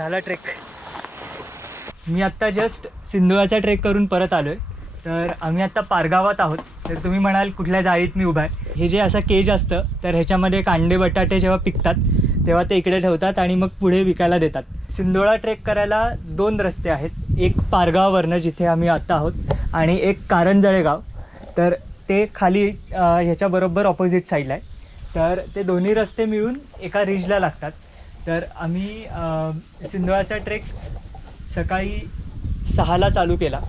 झाला ट्रेक. मी आत्ता just सिंदोळाचा trek करून परत आलो आहे. तर आम्ही आत्ता पारगावात आहोत. तर तुम्ही म्हणाल कुठल्या जाळीत मी उभा आहे. हे जे असं केज असतं तर ह्याच्यामध्ये कांदे बटाटे जेव्हा पिकतात तेव्हा ते इकडे ठेवतात आणि मग पुढे विकायला देतात. सिंदोळा ट्रेक करायला 2 रस्ते आहेत. एक पारगाववरनं जिथे आम्ही आत्ता आहोत आणि एक कारंजळे गाव. तर ते खाली ह्याच्याबरोबर ऑपोजिट साईडला आहे. तर ते दोन्ही रस्ते मिळून एका रिजला लागतात. तर आम्ही सिंदोळाचा ट्रेक सकाळी 6ला चालू केला.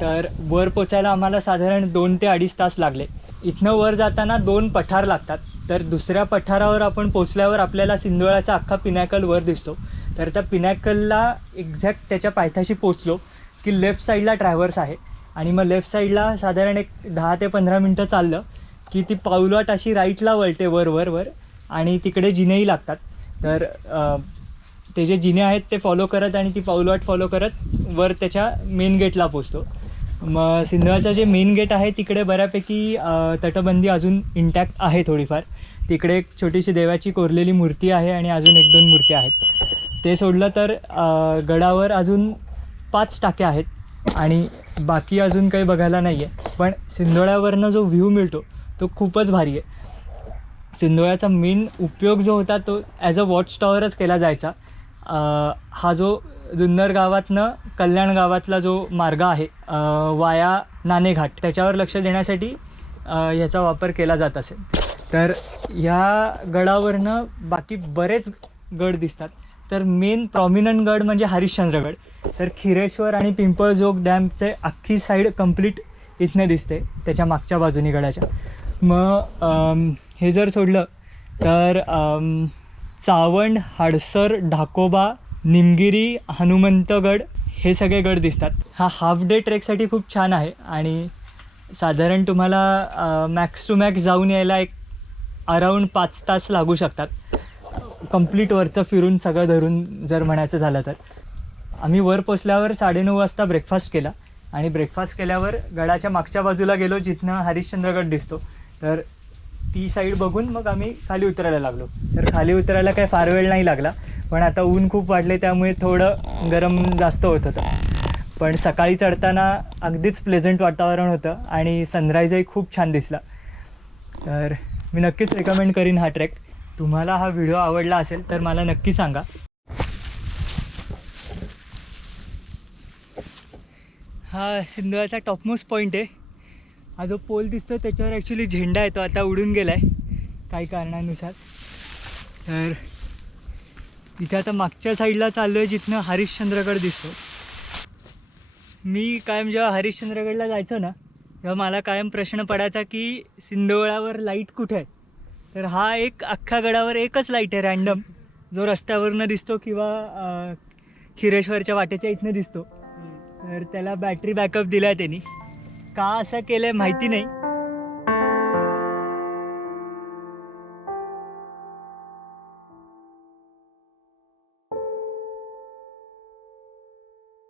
तर वर पोचायला आम्हाला साधारण 2 ते 2.5 तास लागले. इथनं वर जाताना 2 पठार लागतात. तर दुसऱ्या पठारावर आपण पोचल्यावर आपल्याला सिंदोळाचा अख्खा पिनॅकल वर दिसतो. तर त्या पिनॅकलला एक्झॅक्ट त्याच्या पायथ्याशी पोचलो की लेफ्ट साईडला ट्रॅव्हर्स आहे आणि मग लेफ्ट साईडला साधारण एक 10 ते 15 मिनटं चाललं की ती पाऊलवाट अशी राईटला वळते वर वर वर आणि तिकडे जिनेही लागतात. तर ते जे जिने आहेत ते फॉलो करत आणि ती पाऊलवाट फॉलो करत वर त्याच्या मेन गेटला पोचतो. मग सिंदोळाचं जे मेन गेट आहे तिकडे बऱ्यापैकी तटबंदी अजून इंटॅक्ट आहे थोडीफार. तिकडे एक छोटीशी देवाची कोरलेली मूर्ती आहे आणि अजून 1-2 मूर्त्या आहेत. ते सोडलं तर गडावर अजून 5 टाक्या आहेत आणि बाकी अजून काही बघायला नाही आहे. पण सिंदोळ्यावरनं जो व्ह्यू मिळतो तो खूपच भारी आहे. सिंदोळ्याचा मेन उपयोग जो होता तो ॲज अ वॉच टॉवरच केला जायचा. हा जो जुन्नर गावातनं कल्याण गावातला जो मार्ग आहे वाया नाणेघाट त्याच्यावर लक्ष देण्यासाठी ह्याचा वापर केला जात असेल. तर ह्या गडावरनं बाकी बरेच गड दिसतात. तर मेन प्रॉमिनंट गड म्हणजे हरिश्चंद्रगड. तर खिरेश्वर आणि पिंपळजोग डॅमचे अख्खी साईड कंप्लीट इथनं दिसते त्याच्या मागच्या बाजूनी गडाच्या. मग हे जर सोडलं तर चावंड, हाडसर, ढाकोबा, निमगिरी, हनुमंतगड हे सगळे गड दिसतात. हा हाफ डे ट्रेकसाठी खूप छान आहे आणि साधारण तुम्हाला मॅक्स टू मॅक्स जाऊन यायला एक अराऊंड 5 तास लागू शकतात. कंप्लीट वरचं फिरून सगळं धरून जर म्हणायचं झालं तर. आम्ही वर पोचल्यावर 9:30 वाजता ब्रेकफास्ट केला आणि ब्रेकफास्ट केल्यावर गडाच्या मागच्या बाजूला गेलो जिथनं हरिश्चंद्रगड दिसतो. तर ती साईड बघून मग आम्ही खाली उतरायला लागलो. तर खाली उतरायला काही फार वेळ नाही लागला. पण आता ऊन खूप वाढले त्यामुळे थोडं गरम जास्त होत होतं. पण सकाळी चढताना अगदीच प्लेझंट वातावरण होतं आणि सनराईजही खूप छान दिसला. तर मी नक्कीच रेकमेंड करीन हा ट्रेक. तुम्हाला हा व्हिडिओ आवडला असेल तर मला नक्की सांगा. हा सिंदोळ्याचा टॉपमोस्ट पॉईंट आहे. हा जो पोल दिसतो त्याच्यावर ॲक्च्युली झेंडा आहे तो आता उडून गेला आहे काही कारणानुसार. तर इथे आता मागच्या साईडला चाललो आहे जिथनं हरिश्चंद्रगड दिसतो. मी कायम जेव्हा हरिश्चंद्रगडला जायचो ना तेव्हा मला कायम प्रश्न पडायचा की सिंदोळ्यावर लाईट कुठे आहे. तर हा एक अख्ख्या गडावर एकच लाईट आहे रँडम जो रस्त्यावरनं दिसतो किंवा खिरेश्वरच्या वाटेच्या इथनं दिसतो. तर त्याला बॅटरी बॅकअप दिला आहे त्यांनी. का असं केलं आहे माहिती नाही.